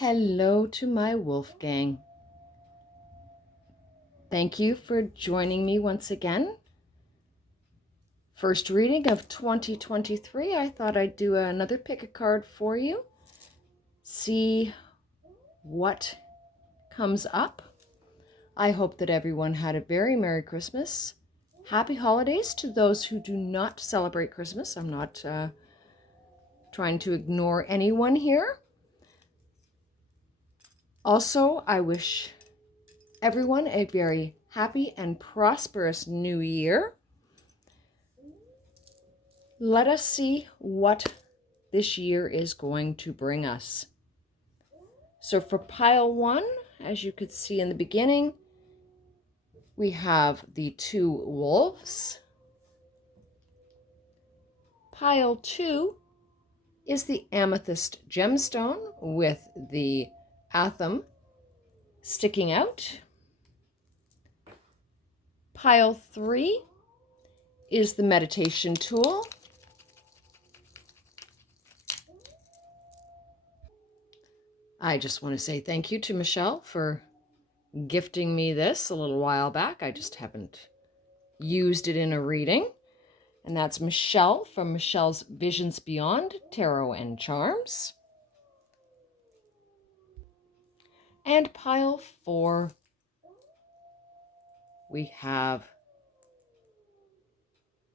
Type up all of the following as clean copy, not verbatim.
Hello to my wolf gang. Thank you for joining me once again. First reading of 2023. I thought I'd do another pick a card for you. See what comes up. I hope that everyone had a very Merry Christmas. Happy holidays to those who do not celebrate Christmas. I'm not trying to ignore anyone here. Also, I wish everyone a very happy and prosperous new year. Let us see what this year is going to bring us. So for pile one, as you could see in the beginning, we have the two wolves. Pile two is the amethyst gemstone with the atham sticking out. Pile three is the meditation tool. I just want to say thank you to Michelle for gifting me this a little while back. I just haven't used it in a reading. And that's Michelle from Michelle's Visions Beyond Tarot and Charms. And pile four, we have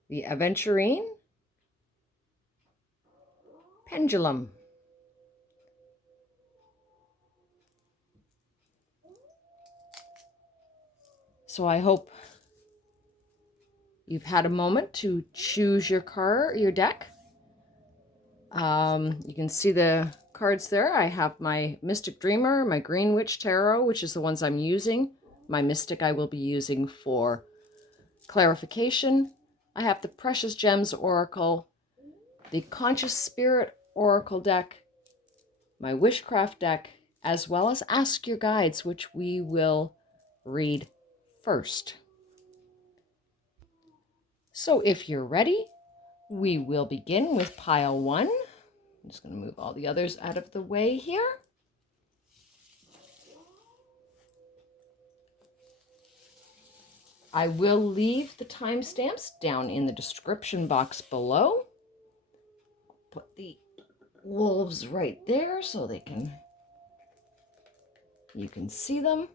the Aventurine Pendulum. So I hope you've had a moment to choose your deck. You can see the cards there. I have my Mystic Dreamer, my Green Witch Tarot, which is the ones I'm using. My Mystic I will be using for clarification. I have the Precious Gems Oracle, the Conscious Spirit Oracle deck, my Wishcraft deck, as well as Ask Your Guides, which we will read first. So if you're ready, we will begin with pile one. I'm just going to move all the others out of the way here. I will leave the timestamps down in the description box below. Put the wolves right there so you can see them.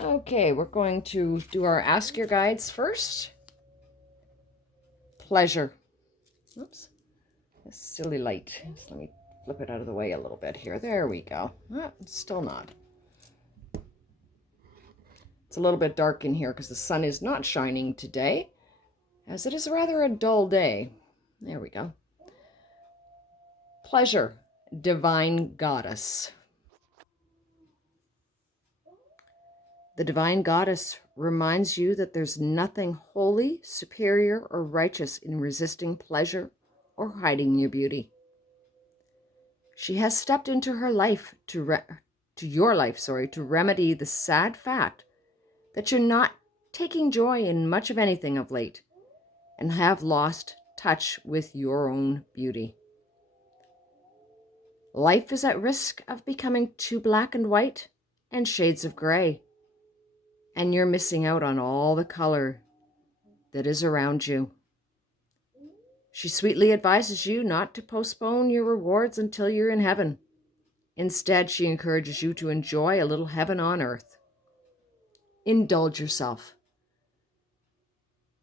Okay, we're going to do our Ask Your Guides first. Pleasure. Oops. This silly light. Just let me flip it out of the way a little bit here. There we go. Still not. It's a little bit dark in here because the sun is not shining today, as it is rather a dull day. There we go. Pleasure, Divine Goddess. The Divine Goddess reminds you that there's nothing holy, superior, or righteous in resisting pleasure or hiding your beauty. She has stepped into her life to remedy the sad fact that you're not taking joy in much of anything of late and have lost touch with your own beauty. Life is at risk of becoming too black and white and shades of gray, and you're missing out on all the color that is around you. She sweetly advises you not to postpone your rewards until you're in heaven. Instead, she encourages you to enjoy a little heaven on earth. Indulge yourself.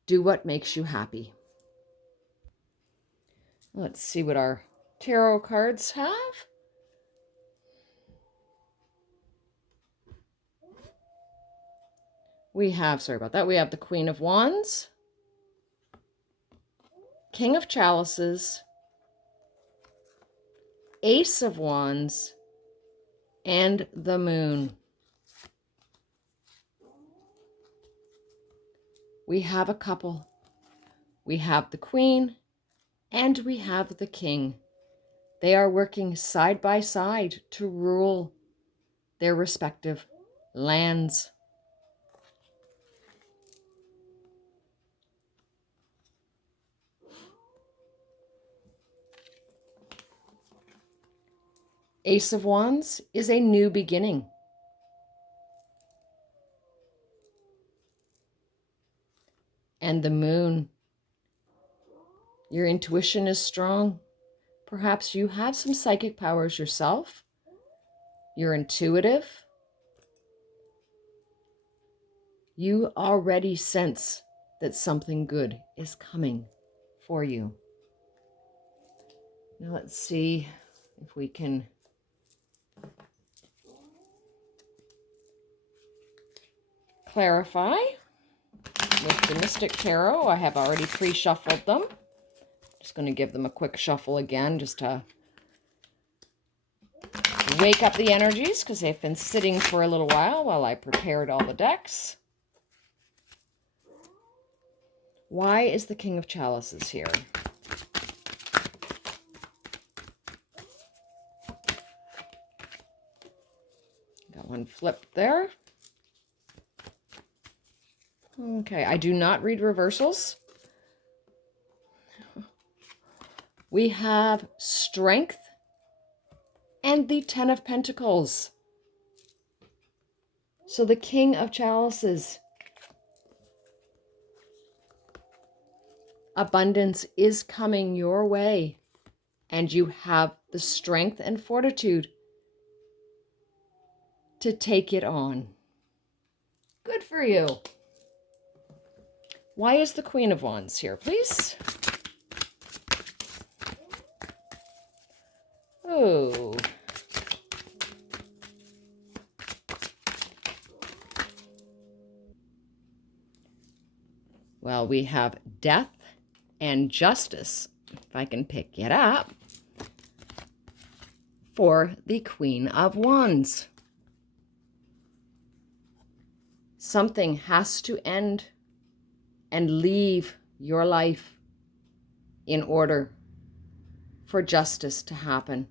Do what makes you happy. Let's see what our tarot cards have. We have the Queen of Wands, King of Chalices, Ace of Wands, and the Moon. We have a couple. We have the Queen and we have the King. They are working side by side to rule their respective lands. Ace of Wands is a new beginning. And the Moon, your intuition is strong. Perhaps you have some psychic powers yourself. You're intuitive. You already sense that something good is coming for you. Now let's see if we can clarify with the Mystic Tarot. I have already pre-shuffled them. Just going to give them a quick shuffle again just to wake up the energies because they've been sitting for a little while I prepared all the decks. Why is the King of Chalices here? Got one flipped there. Okay, I do not read reversals. We have Strength and the Ten of Pentacles. So the King of Chalices. Abundance is coming your way, and you have the strength and fortitude to take it on. Good for you. Why is the Queen of Wands here, please? Oh. Well, we have Death and Justice, if I can pick it up, for the Queen of Wands. Something has to end and leave your life in order for justice to happen.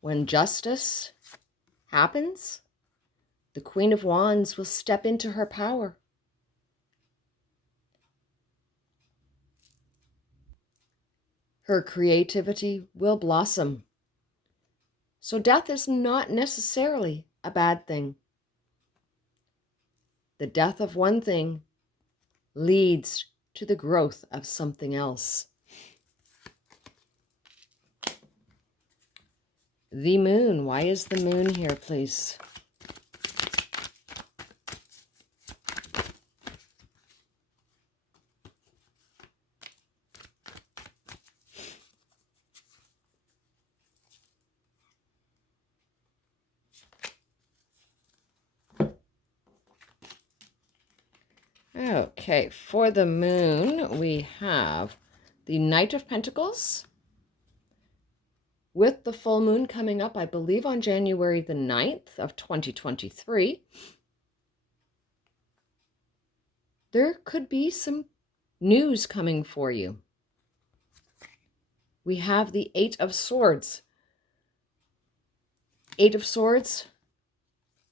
When justice happens, the Queen of Wands will step into her power. Her creativity will blossom. So death is not necessarily a bad thing. The death of one thing leads to the growth of something else. The Moon. Why is the Moon here, please? Okay, for the Moon, we have the Knight of Pentacles. With the full moon coming up, I believe on January the 9th of 2023, there could be some news coming for you. We have the Eight of Swords. Eight of Swords,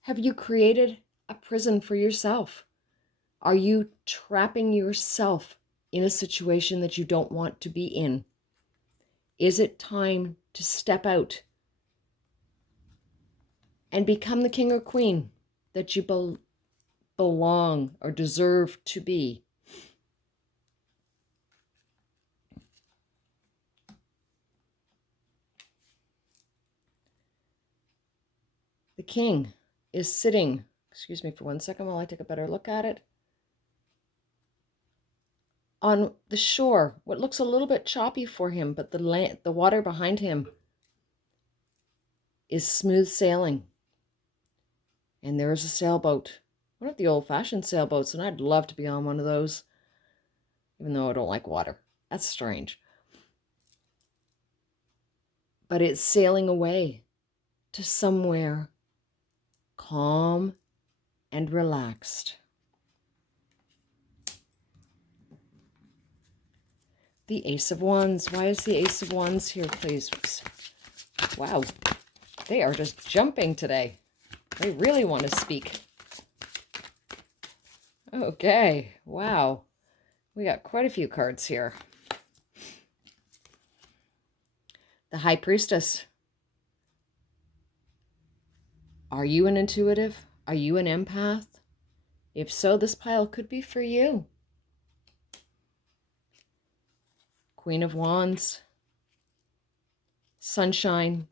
have you created a prison for yourself? Are you trapping yourself in a situation that you don't want to be in? Is it time to step out and become the king or queen that you belong or deserve to be? The king is sitting, excuse me for 1 second while I take a better look at it, on the shore. What looks a little bit choppy for him, but the water behind him is smooth sailing. And there is a sailboat, one of the old-fashioned sailboats, and I'd love to be on one of those, even though I don't like water. That's strange. But it's sailing away to somewhere calm and relaxed. The Ace of Wands. Why is the Ace of Wands here, please? Wow, they are just jumping today. They really want to speak. Okay, wow. We got quite a few cards here. The High Priestess. Are you an intuitive? Are you an empath? If so, this pile could be for you. Queen of Wands. Sunshine.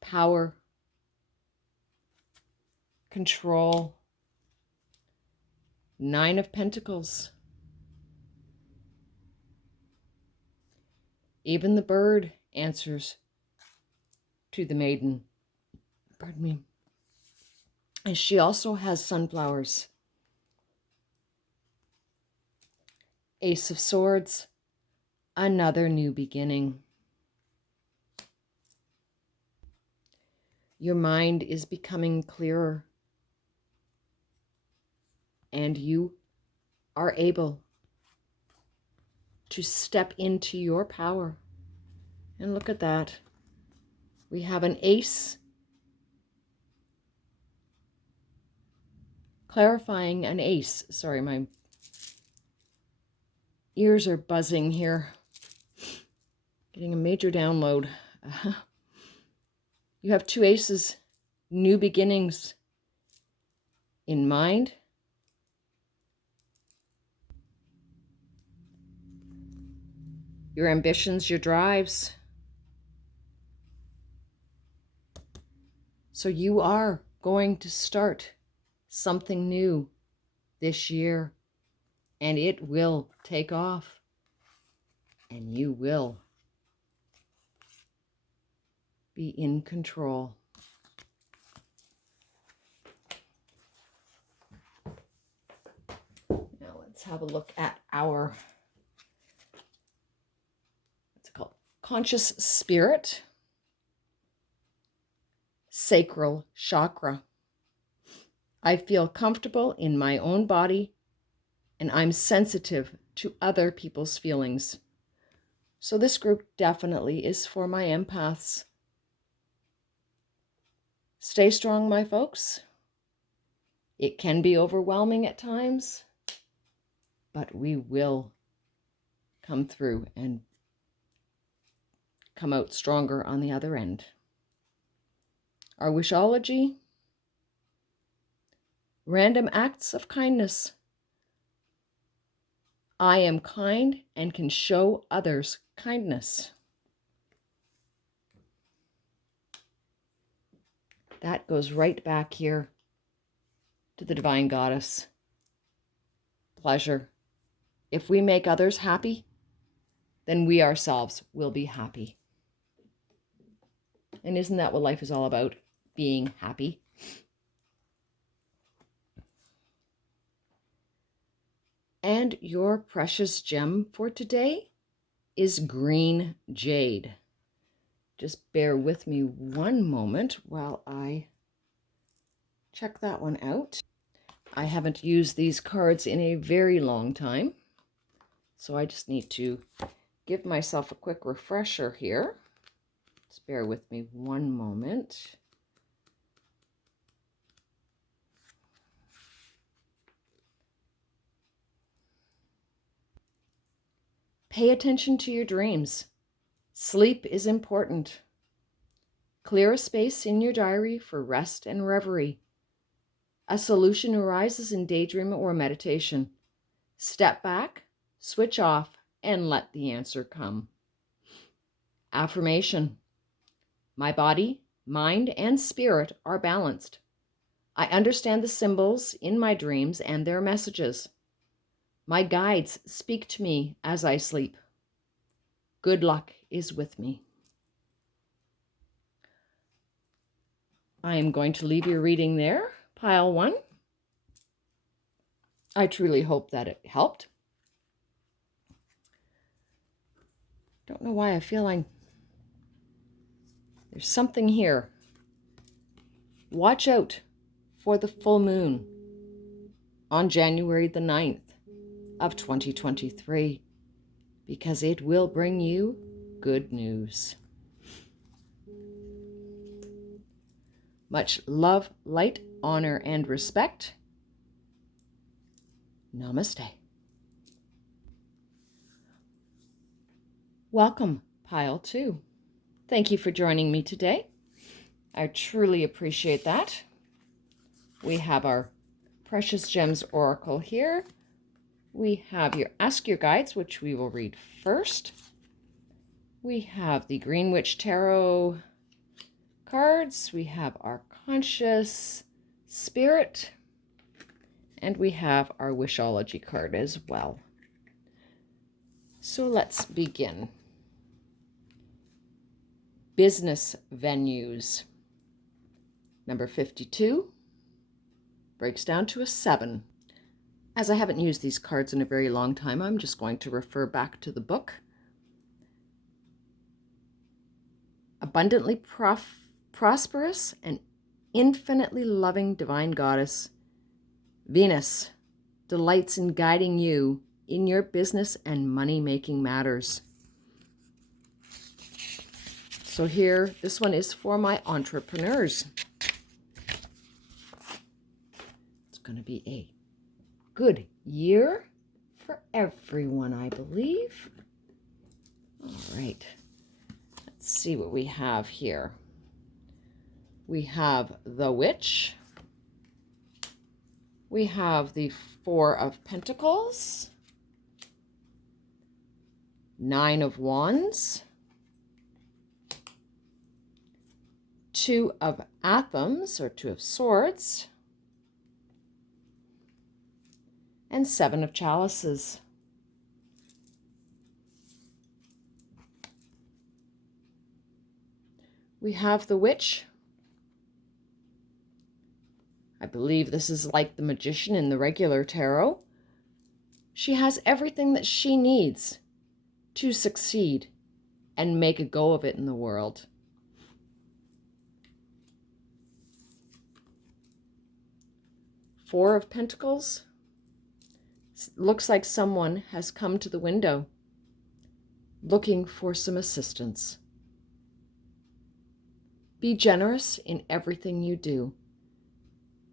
Power. Control. Nine of Pentacles. Even the bird answers to the maiden. Pardon me. And she also has sunflowers. Ace of Swords. Another new beginning. Your mind is becoming clearer. And you are able to step into your power. And look at that. We have an ace clarifying an ace. Sorry, my ears are buzzing here. Getting a major download. You have two aces, new beginnings in mind. Your ambitions, your drives. So you are going to start something new this year, and it will take off, and you will be in control. Now let's have a look at our, what's it called? Conscious spirit, sacral chakra. I feel comfortable in my own body, and I'm sensitive to other people's feelings. So this group definitely is for my empaths. Stay strong, my folks. It can be overwhelming at times, but we will come through and come out stronger on the other end. Our wishology, random acts of kindness. I am kind and can show others kindness. That goes right back here to the Divine Goddess. Pleasure. If we make others happy, then we ourselves will be happy. And isn't that what life is all about? Being happy. And your precious gem for today is green jade. Just bear with me one moment while I check that one out. I haven't used these cards in a very long time, so I just need to give myself a quick refresher here. Just bear with me one moment. Pay attention to your dreams. Sleep is important. Clear a space in your diary for rest and reverie. A solution arises in daydream or meditation. Step back, switch off, and let the answer come. Affirmation. My body, mind, and spirit are balanced. I understand the symbols in my dreams and their messages. My guides speak to me as I sleep. Good luck is with me. I am going to leave your reading there, pile one. I truly hope that it helped. Don't know why I feel like there's something here. Watch out for the full moon on January the 9th of 2023, because it will bring you good news. Much love, light, honor, and respect. Namaste. Welcome, Pile 2. Thank you for joining me today. I truly appreciate that. We have our Precious Gems Oracle here. We have your Ask Your Guides, which we will read first. We have the Green Witch Tarot cards. We have our Conscious Spirit. And we have our Wishology card as well. So let's begin. Business venues. Number 52 breaks down to a 7. As I haven't used these cards in a very long time, I'm just going to refer back to the book. Abundantly prosperous and infinitely loving divine goddess, Venus delights in guiding you in your business and money-making matters. So here, this one is for my entrepreneurs. It's going to be a good year for everyone, I believe. All right. Let's see what we have here. We have the Witch. We have the Four of Pentacles. 9 of Wands. 2 of Athems, or 2 of Swords. And 7 of Chalices. We have the Witch. I believe this is like the Magician in the regular tarot. She has everything that she needs to succeed and make a go of it in the world. Four of Pentacles. Looks like someone has come to the window looking for some assistance. Be generous in everything you do,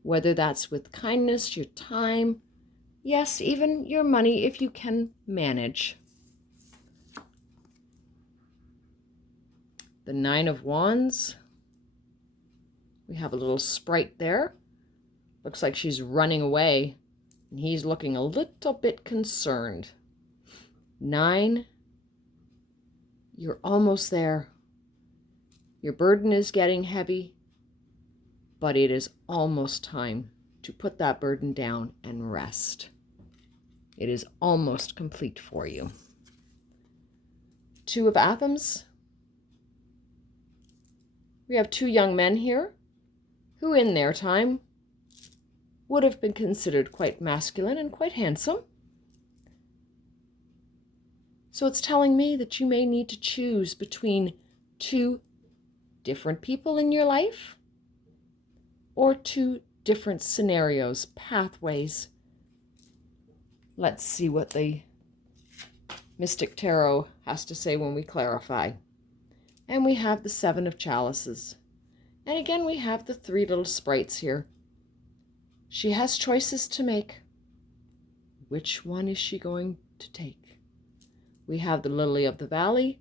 whether that's with kindness, your time, yes, even your money if you can manage. The 9 of Wands. We have a little sprite there. Looks like she's running away, and he's looking a little bit concerned. 9, you're almost there. Your burden is getting heavy, but it is almost time to put that burden down and rest. It is almost complete for you. 2 of Athems. We have 2 young men here who in their time would have been considered quite masculine and quite handsome. So it's telling me that you may need to choose between 2 different people in your life or 2 different scenarios, pathways. Let's see what the Mystic Tarot has to say when we clarify. And we have the 7 of Chalices. And again, we have the 3 little sprites here. She has choices to make. Which one is she going to take? We have the Lily of the Valley,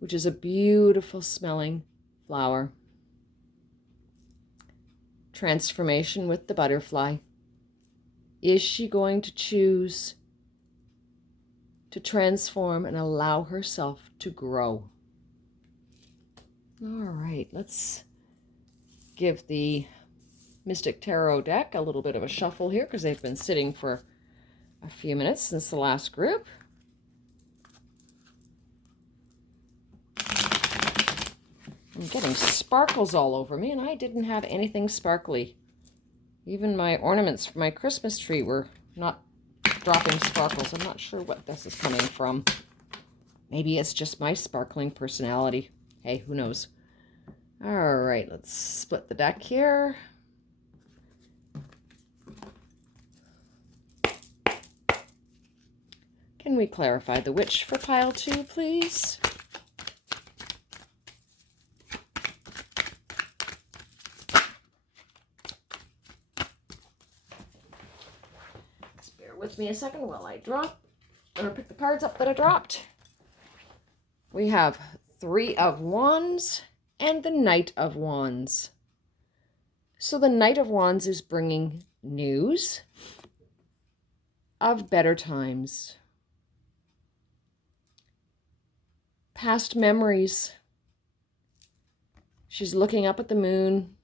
which is a beautiful smelling flower. Transformation with the butterfly. Is she going to choose to transform and allow herself to grow? All right, let's give the Mystic Tarot deck a little bit of a shuffle here because they've been sitting for a few minutes since the last group. I'm getting sparkles all over me, and I didn't have anything sparkly. Even my ornaments for my Christmas tree were not dropping sparkles. I'm not sure what this is coming from. Maybe it's just my sparkling personality. Hey, who knows? All right, let's split the deck here. Can we clarify the Witch for pile 2, please? Bear with me a second while I pick the cards up that I dropped. We have Three of Wands and the Knight of Wands. So the Knight of Wands is bringing news of better times, past memories. She's looking up at the moon,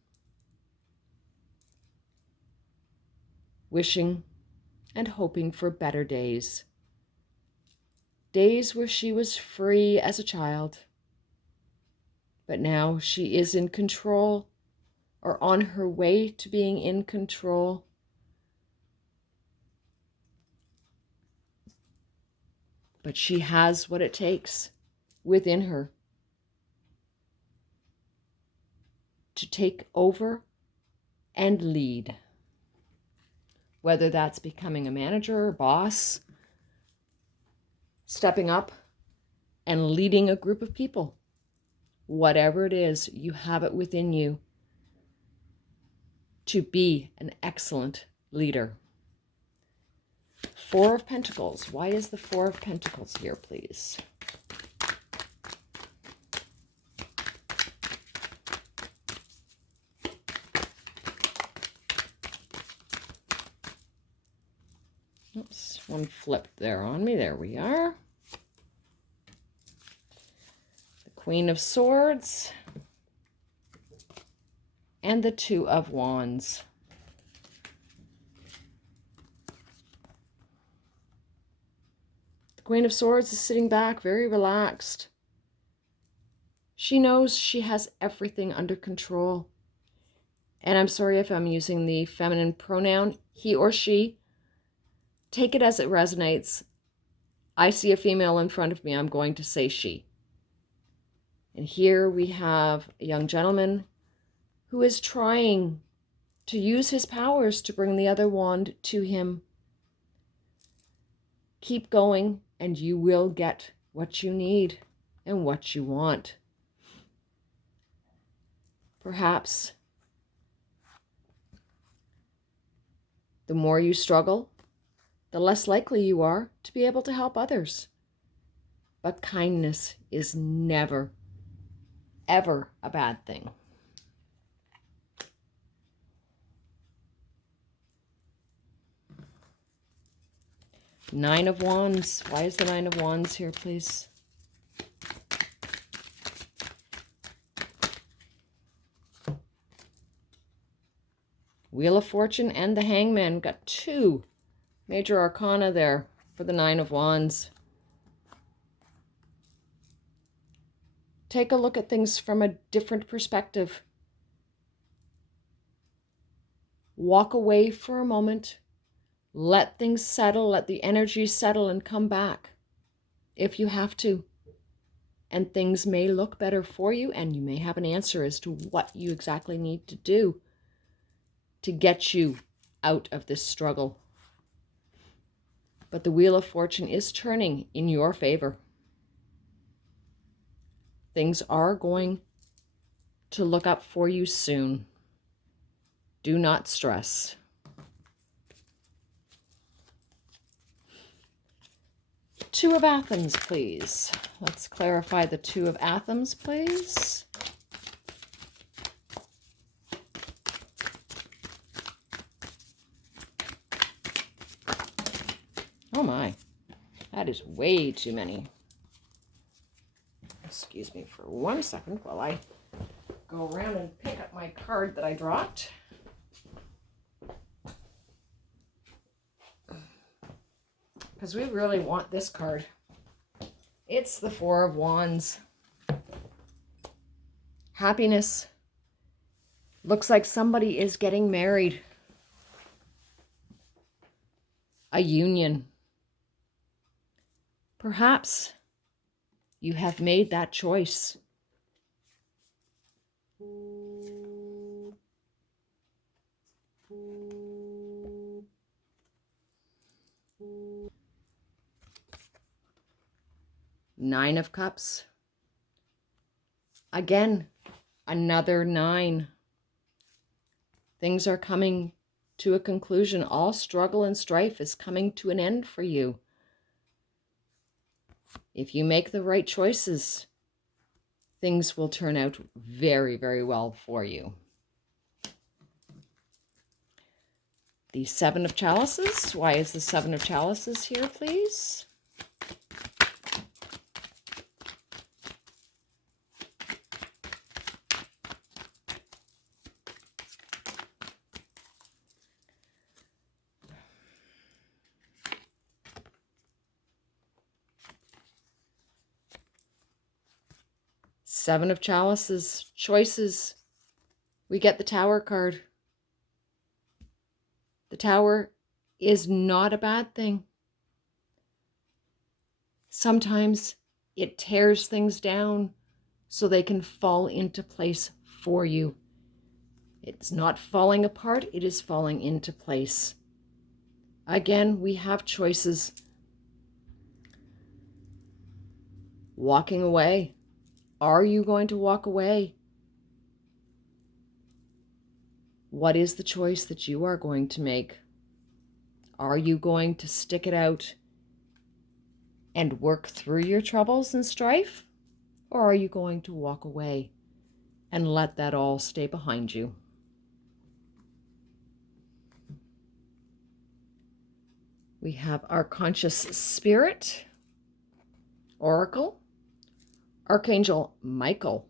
wishing and hoping for better days. Days where she was free as a child, but now she is in control, or on her way to being in control. But she has what it takes within her to take over and lead. Whether that's becoming a manager or boss, stepping up and leading a group of people. Whatever it is, you have it within you to be an excellent leader. Four of Pentacles. Why is the Four of Pentacles here, please? Oops, one flipped there on me. There we are. The Queen of Swords and the Two of Wands. The Queen of Swords is sitting back, very relaxed. She knows she has everything under control. And I'm sorry if I'm using the feminine pronoun, he or she. Take it as it resonates. I see a female in front of me, I'm going to say she. And here we have a young gentleman who is trying to use his powers to bring the other wand to him. Keep going and you will get what you need and what you want. Perhaps the more you struggle, the less likely you are to be able to help others. But kindness is never, ever a bad thing. Nine of Wands. Why is the Nine of Wands here, please? Wheel of Fortune and the Hangman. Got two major arcana there for the Nine of Wands. Take a look at things from a different perspective. Walk away for a moment. Let things settle, let the energy settle and come back if you have to. And things may look better for you and you may have an answer as to what you exactly need to do to get you out of this struggle. But the Wheel of Fortune is turning in your favor. Things are going to look up for you soon. Do not stress. Two of Athens, please. Let's clarify the Two of Athens, please. Oh my, that is way too many. Excuse me for 1 second while I go around and pick up my card that I dropped. Because we really want this card. It's the Four of Wands. Happiness. Looks like somebody is getting married. A union. Perhaps you have made that choice. Nine of Cups. Again, another 9. Things are coming to a conclusion. All struggle and strife is coming to an end for you. If you make the right choices, things will turn out very, very well for you. The Seven of Chalices. Why is the Seven of Chalices here, please? Seven of Chalices, choices. We get the Tower card. The Tower is not a bad thing. Sometimes it tears things down so they can fall into place for you. It's not falling apart, it is falling into place. Again, we have choices. Walking away. Are you going to walk away? What is the choice that you are going to make? Are you going to stick it out and work through your troubles and strife? Or are you going to walk away and let that all stay behind you? We have our conscious spirit, oracle, Archangel Michael.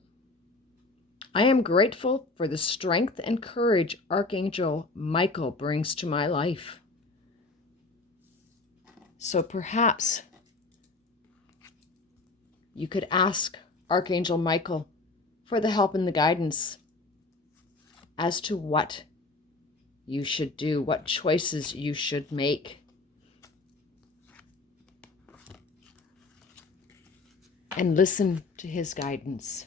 I am grateful for the strength and courage Archangel Michael brings to my life. So perhaps you could ask Archangel Michael for the help and the guidance as to what you should do, what choices you should make. And listen to his guidance.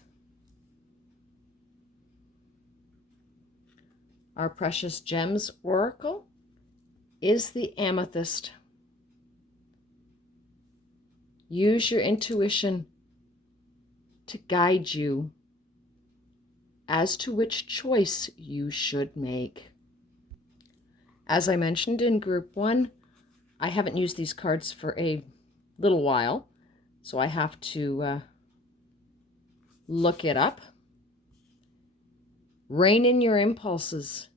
Our precious gems oracle is the amethyst. Use your intuition to guide you as to which choice you should make. As I mentioned in group 1, I haven't used these cards for a little while, so I have to look it up. Rein in your impulses.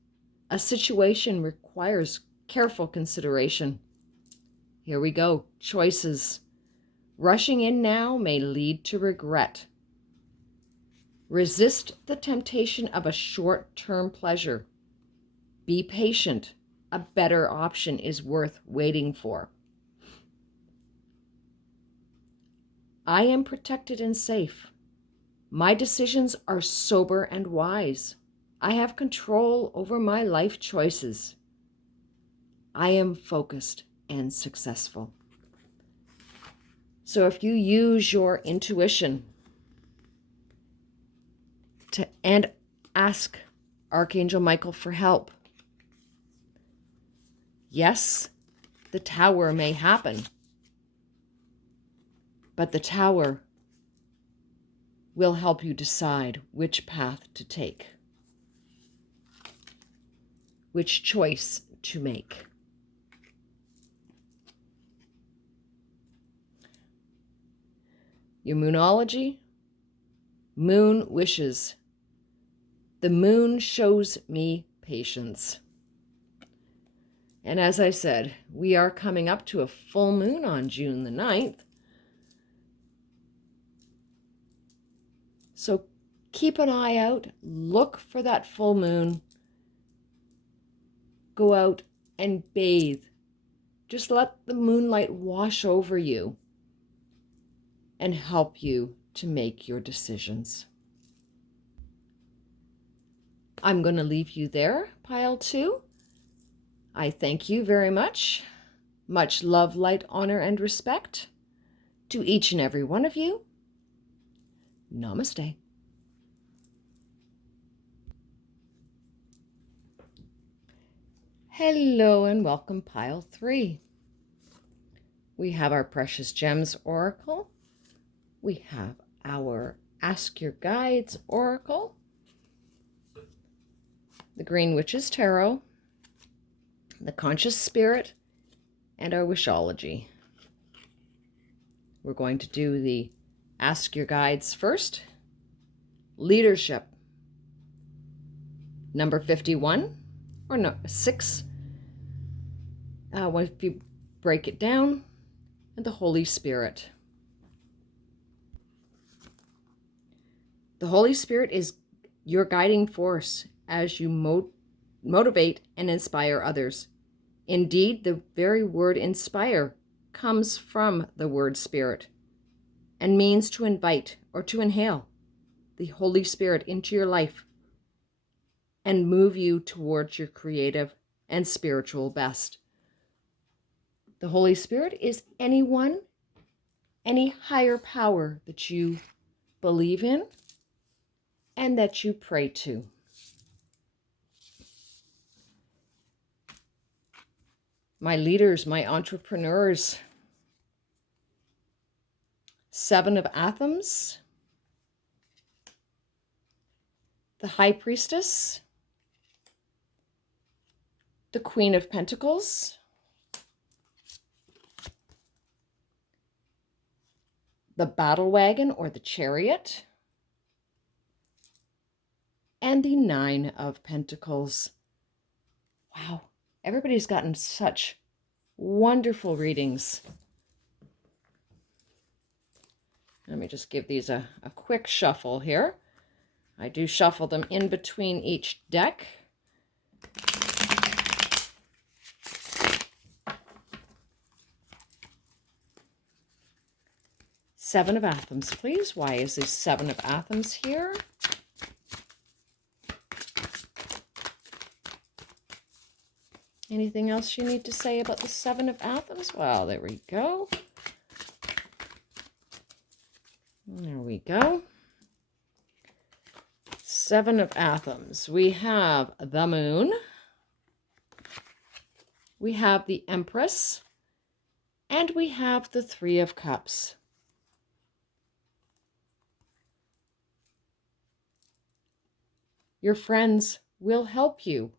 A situation requires careful consideration. Here we go. Choices. Rushing in now may lead to regret. Resist the temptation of a short-term pleasure. Be patient. A better option is worth waiting for. I am protected and safe. My decisions are sober and wise. I have control over my life choices. I am focused and successful. So if you use your intuition and ask Archangel Michael for help, yes, the Tower may happen, but the Tower will help you decide which path to take, which choice to make. Your moonology, moon wishes. The moon shows me patience. And as I said, we are coming up to a full moon on June the 9th. So keep an eye out, look for that full moon. Go out and bathe. Just let the moonlight wash over you and help you to make your decisions. I'm going to leave you there, pile 2. I thank you very much. Much love, light, honor, and respect to each and every one of you. Namaste. Hello and welcome, pile 3. We have our Precious Gems Oracle. We have our Ask Your Guides Oracle. The Green Witch's Tarot. The Conscious Spirit. And our Wishology. We're going to do the Ask Your Guides first. Leadership. Number 51, or no, 6. If you break it down, and the Holy Spirit. The Holy Spirit is your guiding force as you motivate and inspire others. Indeed, the very word inspire comes from the word spirit and means to invite or to inhale the Holy Spirit into your life and move you towards your creative and spiritual best. The Holy Spirit is anyone, any higher power that you believe in and that you pray to. My leaders, my entrepreneurs. 7 of Athens, the High Priestess, the Queen of Pentacles, the Battle Wagon or the Chariot, and the 9 of Pentacles. Wow, everybody's gotten such wonderful readings. Let me just give these a quick shuffle here. I do shuffle them in between each deck. Seven of Athens, please. Why is this 7 of Athens here? Anything else you need to say about the 7 of Athens? Well, there we go. There we go. 7 of Athens. We have the Moon. We have the Empress. And we have the 3 of Cups. Your friends will help you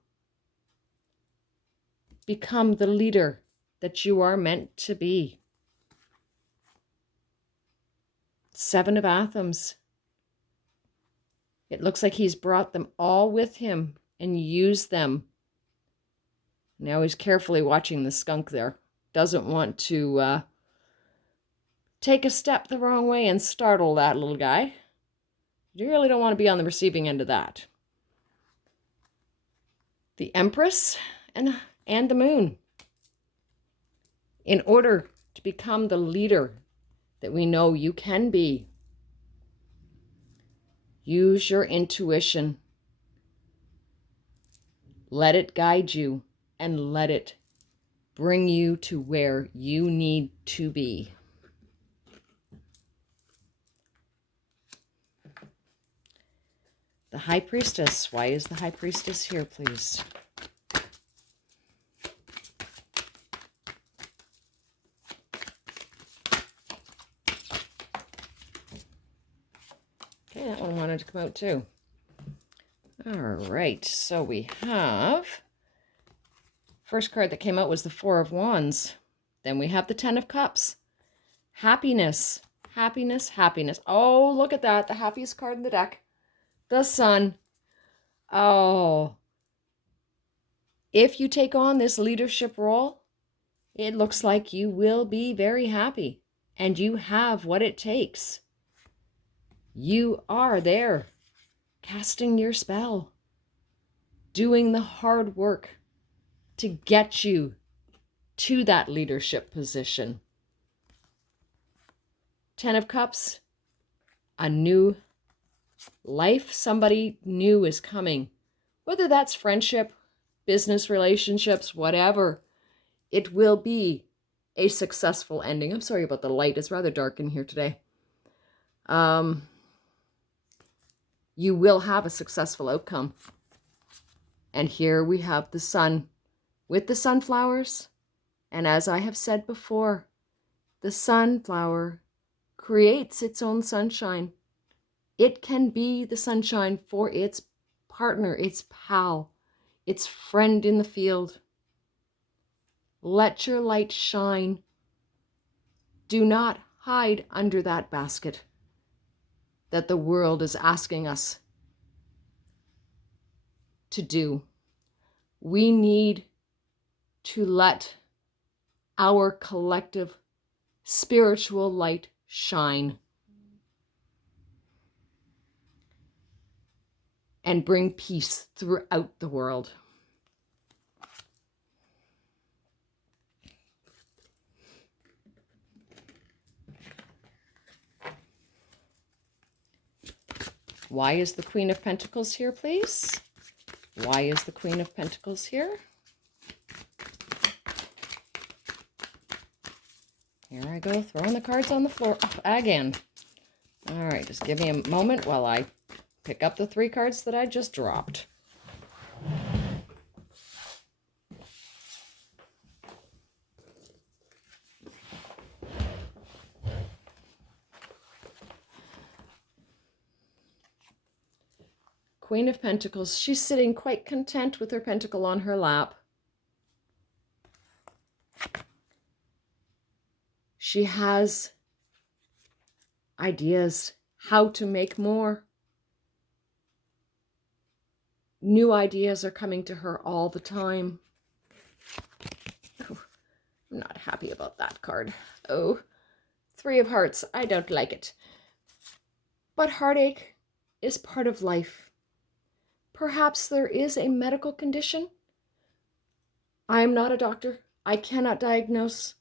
become the leader that you are meant to be. 7 of Athens. It looks like he's brought them all with him and used them. Now he's carefully watching the skunk there. Doesn't want to take a step the wrong way and startle that little guy. You really don't want to be on the receiving end of that. The Empress and the Moon. In order to become the leader that we know you can be, use your intuition. Let it guide you and let it bring you to where you need to be. The High Priestess. Why is the High Priestess here, please? Okay, that one wanted to come out too. All right, so we have, first card that came out was the 4 of Wands. Then we have the 10 of Cups. Happiness, happiness, happiness. Oh, look at that, the happiest card in the deck. The Sun. Oh, if you take on this leadership role, it looks like you will be very happy and you have what it takes. You are there, casting your spell, doing the hard work to get you to that leadership position. 10 of Cups, a new life, somebody new is coming. Whether that's friendship, business relationships, whatever, it will be a successful ending. I'm sorry about the light. It's rather dark in here today. You will have a successful outcome. And here we have the sun with the sunflowers. And as I have said before, the sunflower creates its own sunshine. It can be the sunshine for its partner, its pal, its friend in the field. Let your light shine. Do not hide under that basket that the world is asking us to do. We need to let our collective spiritual light shine and bring peace throughout the world. Why is the Queen of Pentacles here, please? Why is the Queen of Pentacles here? Here I go, throwing the cards on the floor again. All right, just give me a moment while I pick up the 3 cards that I just dropped. Queen of Pentacles, she's sitting quite content with her pentacle on her lap. She has ideas how to make more. New ideas are coming to her all the time. Oh, I'm not happy about that card. Oh, 3 of Hearts, I don't like it. But heartache is part of life. Perhaps there is a medical condition. I am not a doctor. I cannot diagnose.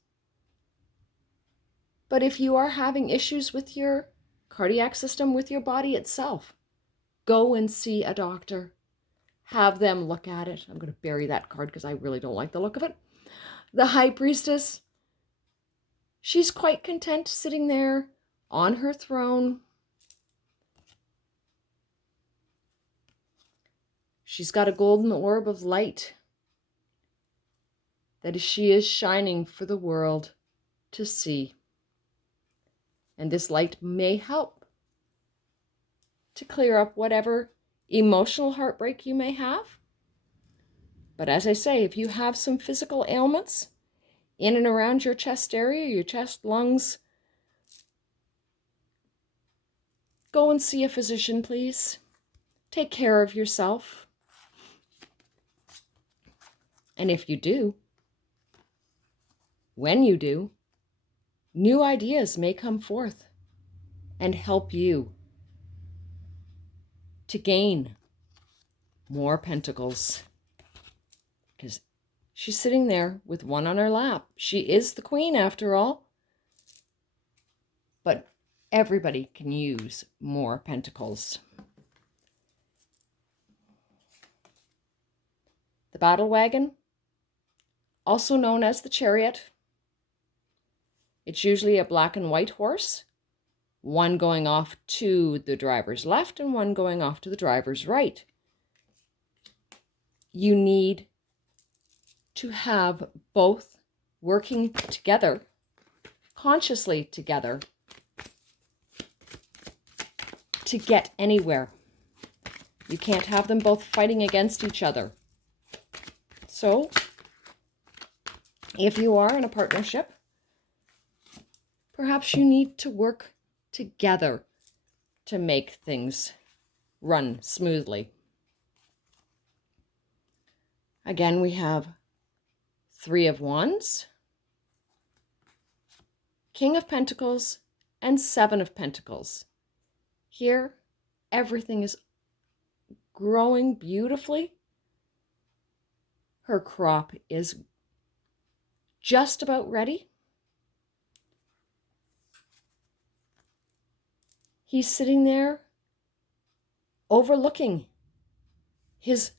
But if you are having issues with your cardiac system, with your body itself, go and see a doctor. Have them look at it. I'm going to bury that card because I really don't like the look of it. The High Priestess, she's quite content sitting there on her throne. She's got a golden orb of light that she is shining for the world to see. And this light may help to clear up whatever emotional heartbreak you may have. But as I say, if you have some physical ailments in and around your chest area, your chest, lungs, go and see a physician, please. Take care of yourself. And if you do, when you do, new ideas may come forth and help you to gain more pentacles. Because she's sitting there with 1 on her lap. She is the queen after all. But everybody can use more pentacles. The battle wagon, also known as the chariot. It's usually a black and white horse, one going off to the driver's left and one going off to the driver's right. You need to have both working together, consciously together, to get anywhere. You can't have them both fighting against each other. So, if you are in a partnership, perhaps you need to work together to make things run smoothly. Again, we have 3 of Wands, King of Pentacles, and 7 of Pentacles. Here, everything is growing beautifully. Her crop is just about ready. He's sitting there overlooking his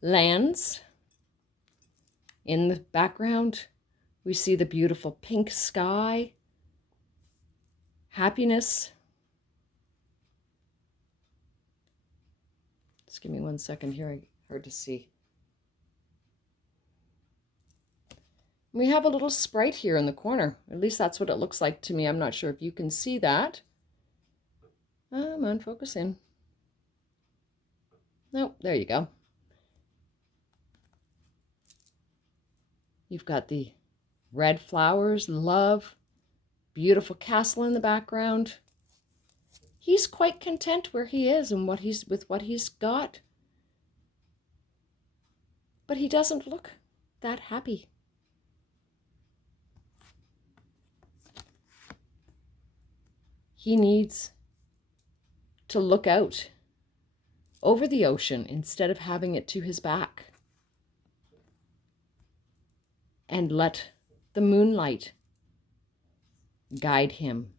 lands. In the background, we see the beautiful pink sky, happiness. Just give me 1 second here, hard to see. We have a little sprite here in the corner. At least that's what it looks like to me. I'm not sure if you can see that. Come on, focus in. Nope, there you go. You've got the red flowers, love, beautiful castle in the background. He's quite content where he is and with what he's got. But he doesn't look that happy. He needs to look out over the ocean instead of having it to his back. And let the moonlight guide him.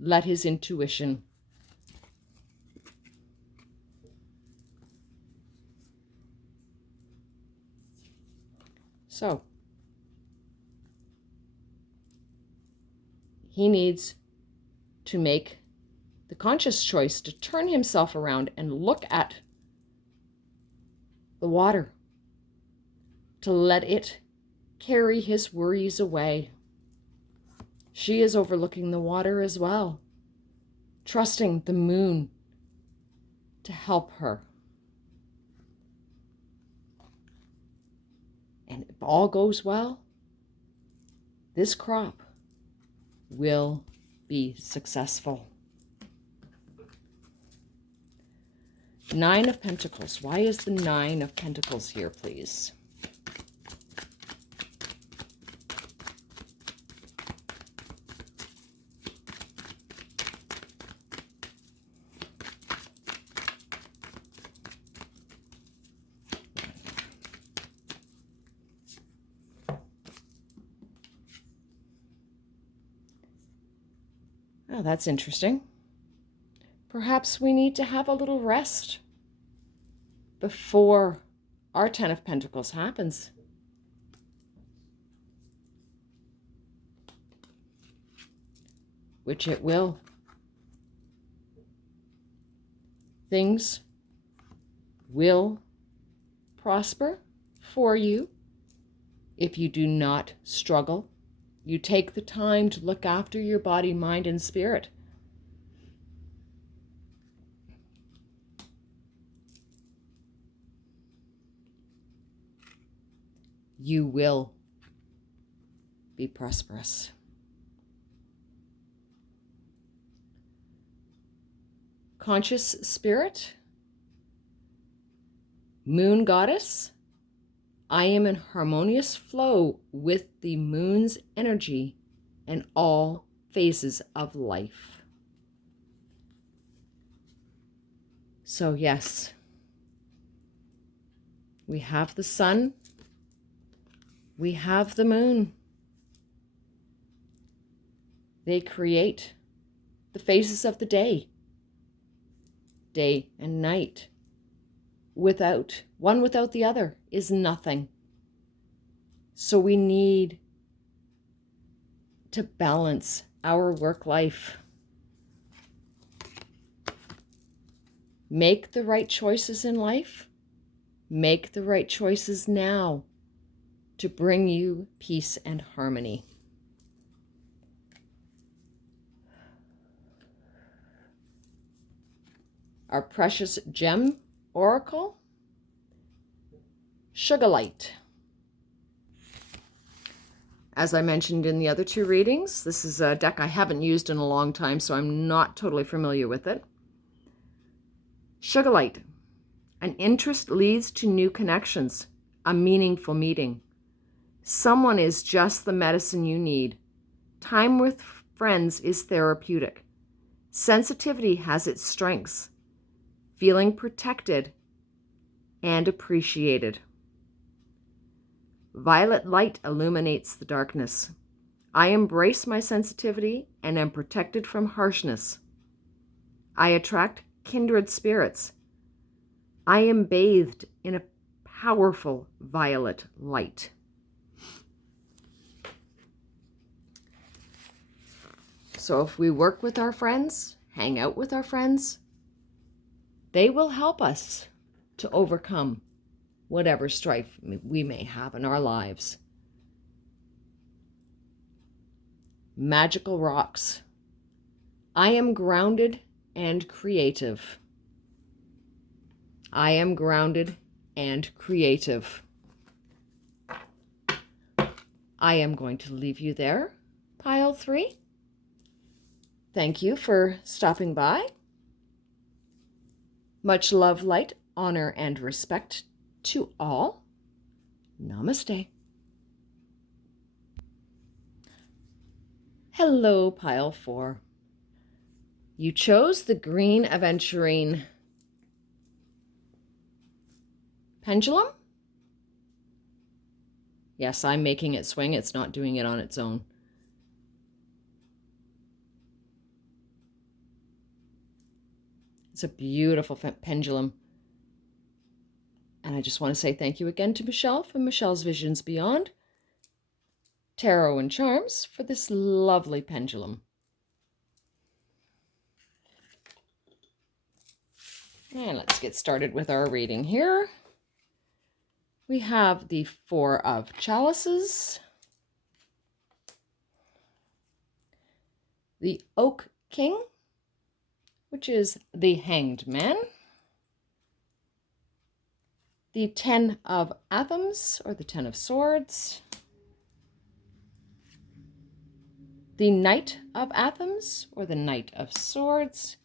Let his intuition So he needs to make the conscious choice to turn himself around and look at the water, to let it carry his worries away. She is overlooking the water as well, trusting the moon to help her. And if all goes well, this crop will be successful. 9 of Pentacles. Why is the 9 of Pentacles here, please? Oh, that's interesting. Perhaps we need to have a little rest before our 10 of Pentacles happens. Which it will. Things will prosper for you if you do not struggle. You take the time to look after your body, mind, and spirit. You will be prosperous. Conscious spirit, moon goddess, I am in harmonious flow with the moon's energy in all phases of life. So yes, we have the sun, we have the moon. They create the phases of the day and night. One without the other is nothing. So we need to balance our work life. Make the right choices in life. Make the right choices now to bring you peace and harmony. Our precious gem oracle, Sugar Light. As I mentioned in the other 2 readings, this is a deck I haven't used in a long time, so I'm not totally familiar with it. Sugar Light. An interest leads to new connections, a meaningful meeting. Someone is just the medicine you need. Time with friends is therapeutic. Sensitivity has its strengths. Feeling protected and appreciated. Violet light illuminates the darkness. I embrace my sensitivity and am protected from harshness. I attract kindred spirits. I am bathed in a powerful violet light. So if we work with our friends, hang out with our friends, they will help us to overcome whatever strife we may have in our lives. Magical rocks. I am grounded and creative. I am grounded and creative. I am going to leave you there, pile 3. Thank you for stopping by. Much love, light, honor, and respect to all. Namaste. Hello, pile 4. You chose the green aventurine pendulum. Yes, I'm making it swing. It's not doing it on its own. It's a beautiful pendulum. And I just want to say thank you again to Michelle from Michelle's Visions Beyond Tarot and Charms for this lovely pendulum. And let's get started with our reading here. We have the 4 of Chalices, the Oak King, which is the Hanged Man, the 10 of Athems, or the 10 of Swords, the Knight of Athems, or the Knight of Swords,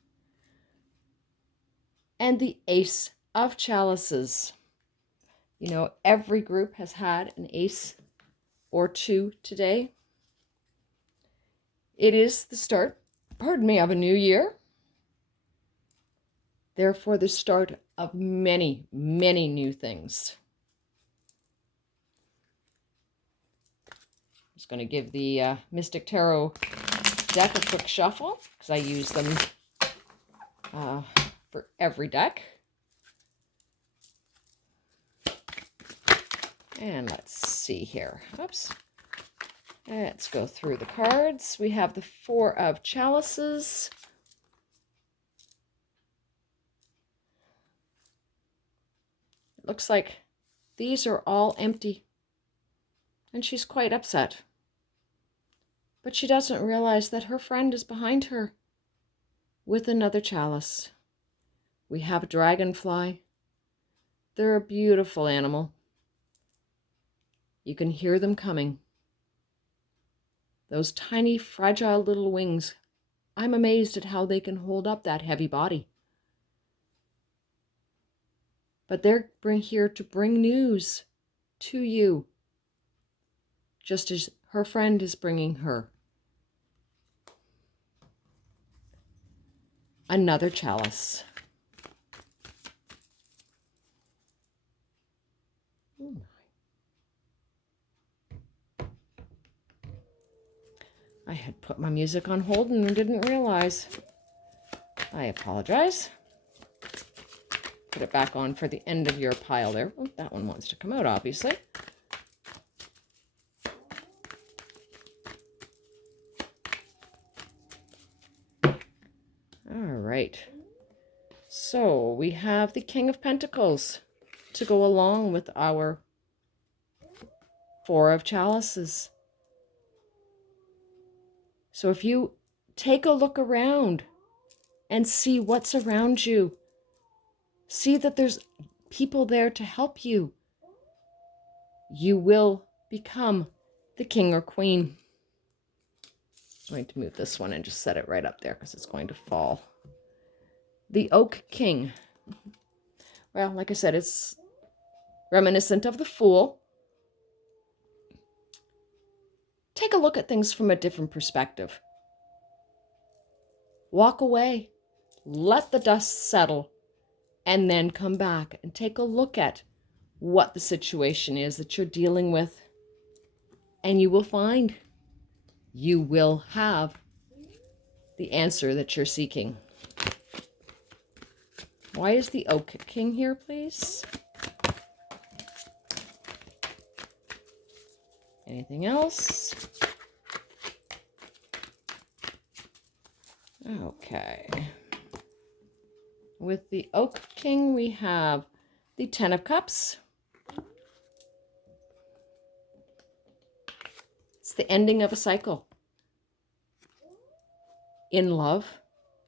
and the Ace of Chalices. You know, every group has had an ace or 2 today. It is the start, pardon me, of a new year. Therefore, the start of many, many new things. I'm just going to give the Mystic Tarot deck a quick shuffle because I use them for every deck. And let's see here. Oops. Let's go through the cards. We have the 4 of Chalices. It looks like these are all empty. And she's quite upset. But she doesn't realize that her friend is behind her with another chalice. We have a dragonfly. They're a beautiful animal. You can hear them coming. Those tiny, fragile little wings. I'm amazed at how they can hold up that heavy body. But they're here to bring news to you, just as her friend is bringing her. Another chalice. I had put my music on hold and didn't realize. I apologize. Put it back on for the end of your pile there. Oh, that one wants to come out, obviously. All right. So we have the King of Pentacles to go along with our 4 of Chalices. So if you take a look around and see what's around you, see that there's people there to help you, you will become the king or queen. I'm going to move this one and just set it right up there because it's going to fall. The Oak King. Well, like I said, it's reminiscent of the Fool. Take a look at things from a different perspective. Walk away. Let the dust settle. And then come back and take a look at what the situation is that you're dealing with. And you will find you will have the answer that you're seeking. Why is the Oak King here, please? Anything else? Okay. With the Oak King, we have the 10 of Cups. It's the ending of a cycle. In love,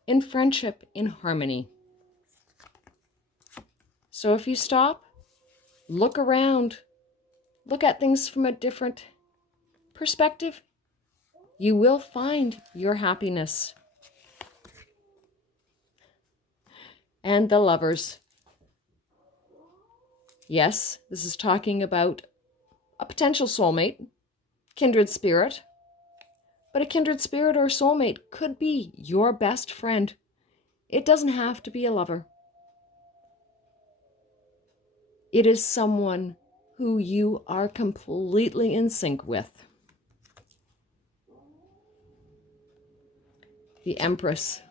in friendship, in harmony. So if you stop, look around, look at things from a different perspective, you will find your happiness. And the Lovers. Yes, this is talking about a potential soulmate, kindred spirit. But a kindred spirit or soulmate could be your best friend. It doesn't have to be a lover. It is someone who you are completely in sync with. The Empress.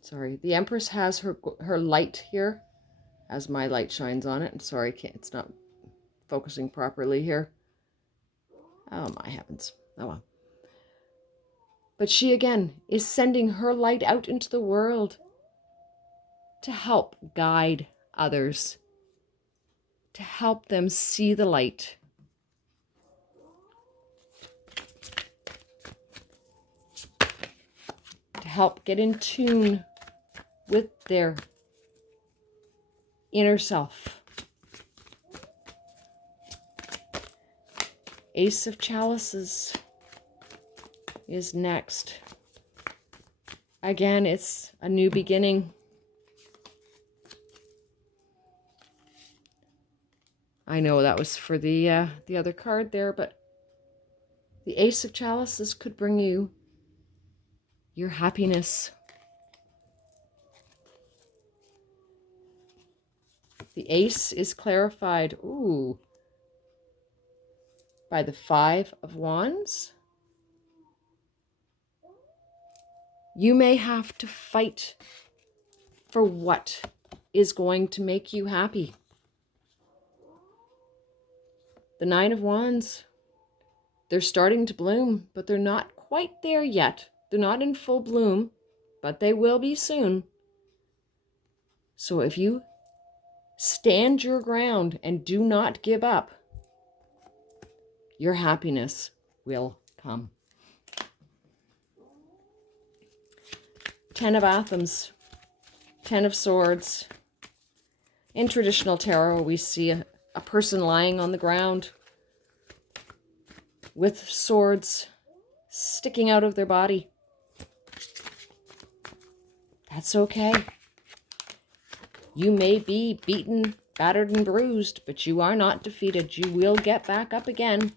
Sorry, the Empress has her light here, as my light shines on it. I'm sorry, it's not focusing properly here. Oh my heavens. Oh well. But she again is sending her light out into the world to help guide others, to help them see the light. To help get in tune with their inner self. Ace of Chalices is next. Again, it's a new beginning. I know that was for the other card there, but the Ace of Chalices could bring you your happiness. The Ace is clarified, by the Five of Wands. You may have to fight for what is going to make you happy. The Nine of Wands, they're starting to bloom, but they're not quite there yet. They're not in full bloom, but they will be soon. So if you stand your ground and do not give up, your happiness will come. Ten of Athens, Ten of Swords. In traditional tarot, we see a person lying on the ground with swords sticking out of their body. That's okay. You may be beaten, battered, and bruised, but you are not defeated. You will get back up again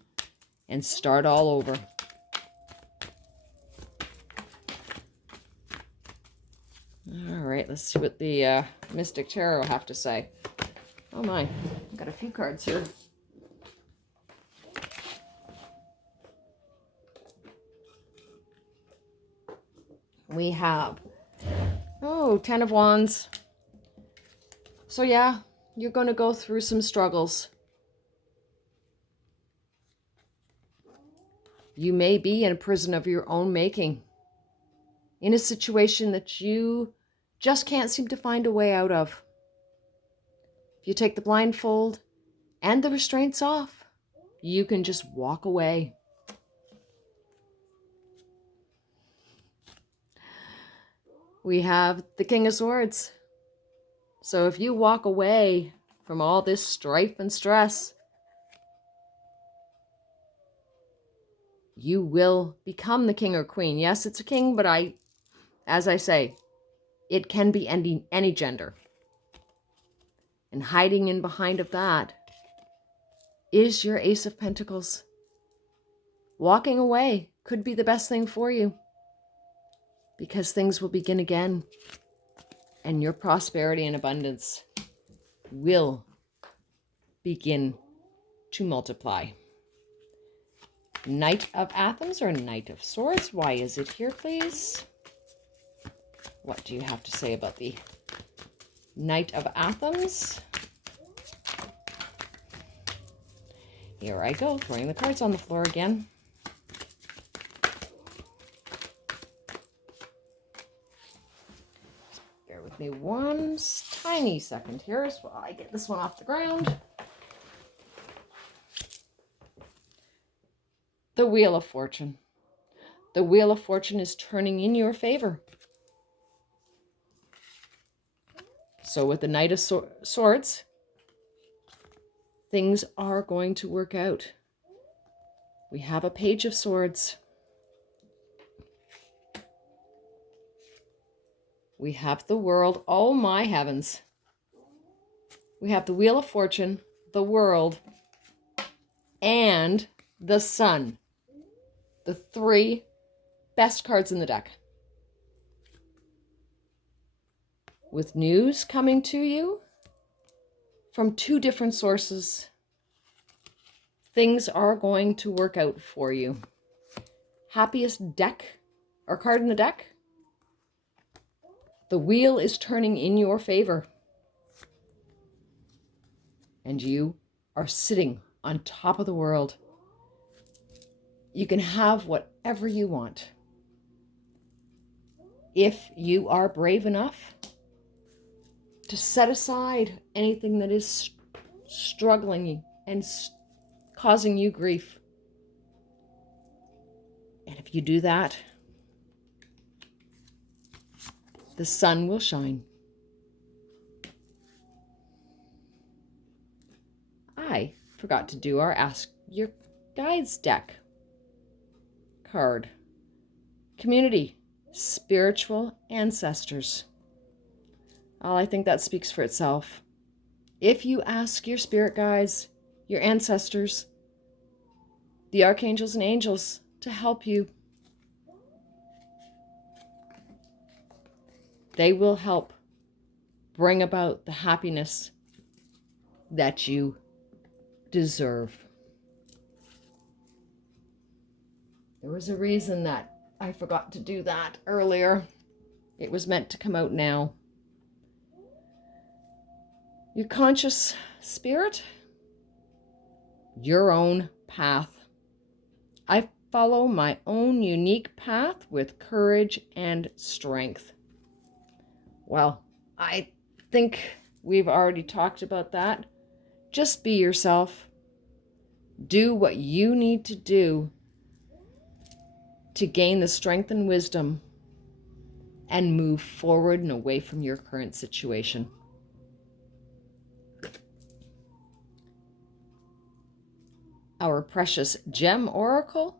and start all over. All right, let's see what the Mystic Tarot have to say. Oh my, I've got a few cards here. We have, Ten of Wands. So yeah, you're going to go through some struggles. You may be in a prison of your own making, in a situation that you just can't seem to find a way out of. If you take the blindfold and the restraints off, you can just walk away. We have the King of Swords. So if you walk away from all this strife and stress, you will become the king or queen. Yes, it's a king, but as I say, it can be any gender. And hiding in behind of that is your Ace of Pentacles. Walking away could be the best thing for you, because things will begin again, and your prosperity and abundance will begin to multiply. Knight of Athens or Knight of Swords, why is it here, please? What do you have to say about the Knight of Athens? Here I go, throwing the cards on the floor again. Bear with me one tiny second here while I get this one off the ground. The Wheel of Fortune. The Wheel of Fortune is turning in your favor. So with the Knight of Swords, things are going to work out. We have a Page of Swords. We have the World. Oh my heavens. We have the Wheel of Fortune, the World, and the Sun. The 3 best cards in the deck. With news coming to you from 2 different sources, things are going to work out for you. Happiest deck or card in the deck? The wheel is turning in your favor. And you are sitting on top of the world. You can have whatever you want. If you are brave enough to set aside anything that is struggling and causing you grief. And if you do that, the sun will shine. I forgot to do our Ask Your Guides deck card. Community, spiritual ancestors. Oh, I think that speaks for itself. If you ask your spirit guides, your ancestors, the archangels and angels to help you, they will help bring about the happiness that you deserve. There was a reason that I forgot to do that earlier. It was meant to come out now. Your conscious spirit, your own path. I follow my own unique path with courage and strength. Well, I think we've already talked about that. Just be yourself. Do what you need to do to gain the strength and wisdom and move forward and away from your current situation. Our precious gem oracle,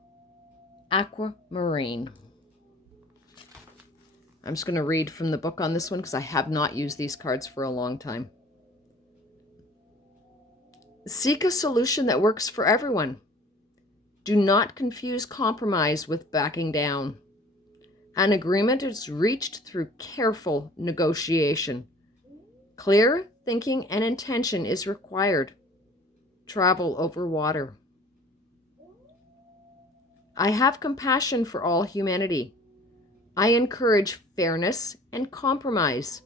Aquamarine. I'm just going to read from the book on this one because I have not used these cards for a long time. Seek a solution that works for everyone. Do not confuse compromise with backing down. An agreement is reached through careful negotiation. Clear thinking and intention is required. Travel over water. I have compassion for all humanity. I encourage fairness and compromise.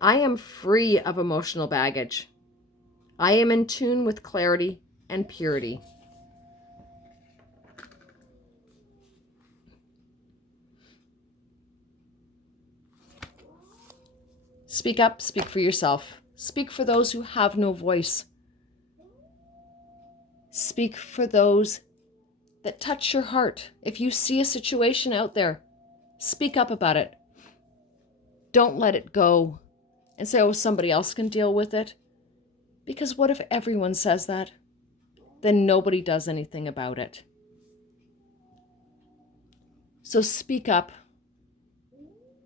I am free of emotional baggage. I am in tune with clarity and purity. Speak up, speak for yourself. Speak for those who have no voice. Speak for those that touch your heart. If you see a situation out there, speak up about it. Don't let it go and say, oh, somebody else can deal with it. Because what if everyone says that? Then nobody does anything about it. So speak up.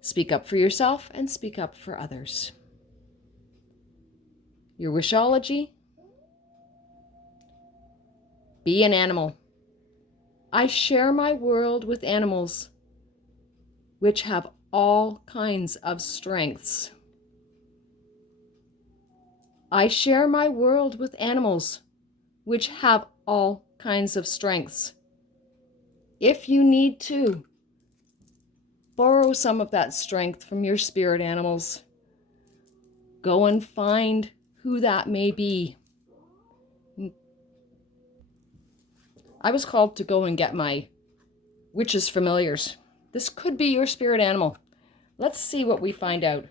Speak up for yourself and speak up for others. Your wishology. Be an animal. I share my world with animals, which have all kinds of strengths. I share my world with animals, which have all kinds of strengths. If you need to, borrow some of that strength from your spirit animals. Go and find who that may be. I was called to go and get my witches' familiars. This could be your spirit animal. Let's see what we find out.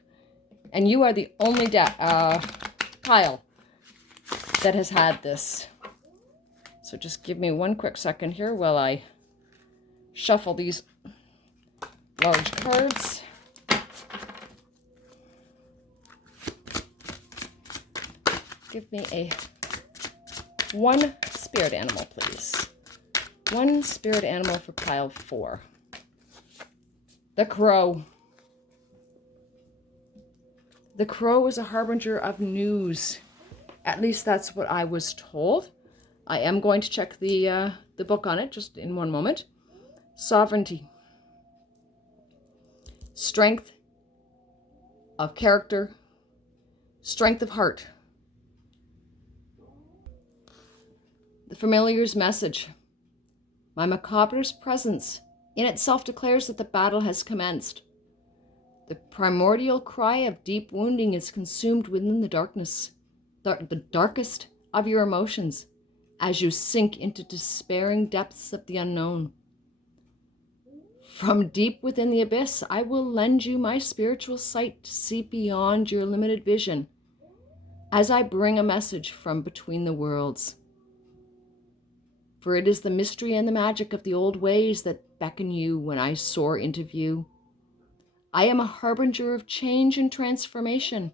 And you are the only pile that has had this. So just give me one quick second here while I shuffle these large cards. give me one spirit animal, please. One spirit animal for pile 4. The crow. The crow is a harbinger of news. At least that's what I was told. I am going to check the book on it just in one moment. Sovereignty. Strength of character. Strength of heart. The familiar's message. My macabre's presence in itself declares that the battle has commenced. The primordial cry of deep wounding is consumed within the darkness, the darkest of your emotions, as you sink into despairing depths of the unknown. From deep within the abyss, I will lend you my spiritual sight to see beyond your limited vision, as I bring a message from between the worlds. For it is the mystery and the magic of the old ways that beckon you when I soar into view. I am a harbinger of change and transformation,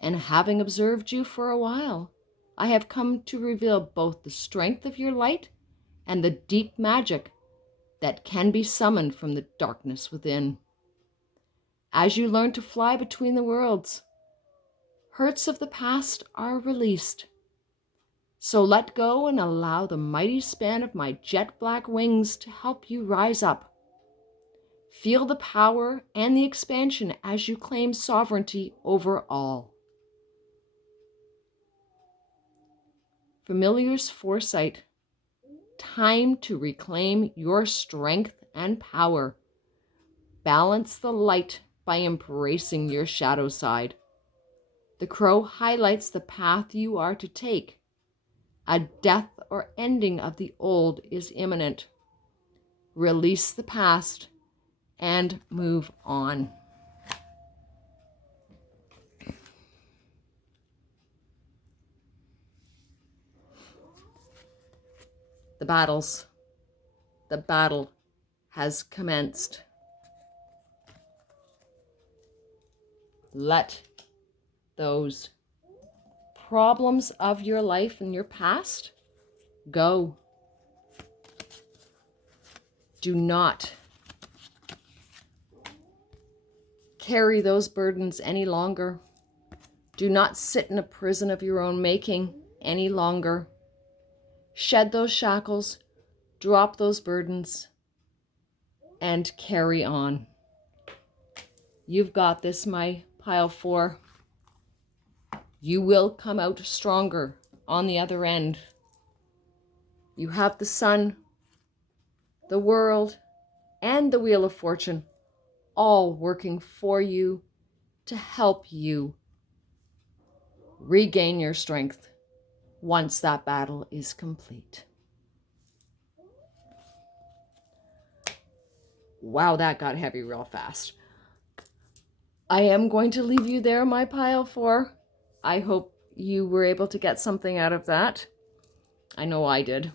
and having observed you for a while, I have come to reveal both the strength of your light and the deep magic that can be summoned from the darkness within. As you learn to fly between the worlds, hurts of the past are released. So let go and allow the mighty span of my jet black wings to help you rise up. Feel the power and the expansion as you claim sovereignty over all. Familiar's foresight. Time to reclaim your strength and power. Balance the light by embracing your shadow side. The crow highlights the path you are to take. A death or ending of the old is imminent. Release the past and move on. The battles. The battle has commenced. Let those problems of your life and your past go. Do not carry those burdens any longer. Do not sit in a prison of your own making any longer. Shed those shackles, drop those burdens, and carry on. You've got this, my pile 4. You will come out stronger on the other end. You have the sun, the world, and the Wheel of Fortune all working for you to help you regain your strength once that battle is complete. Wow, that got heavy real fast. I am going to leave you there, my pile 4. I hope you were able to get something out of that. I know I did.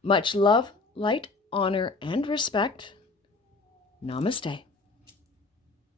Much love, light, honor, and respect. Namaste.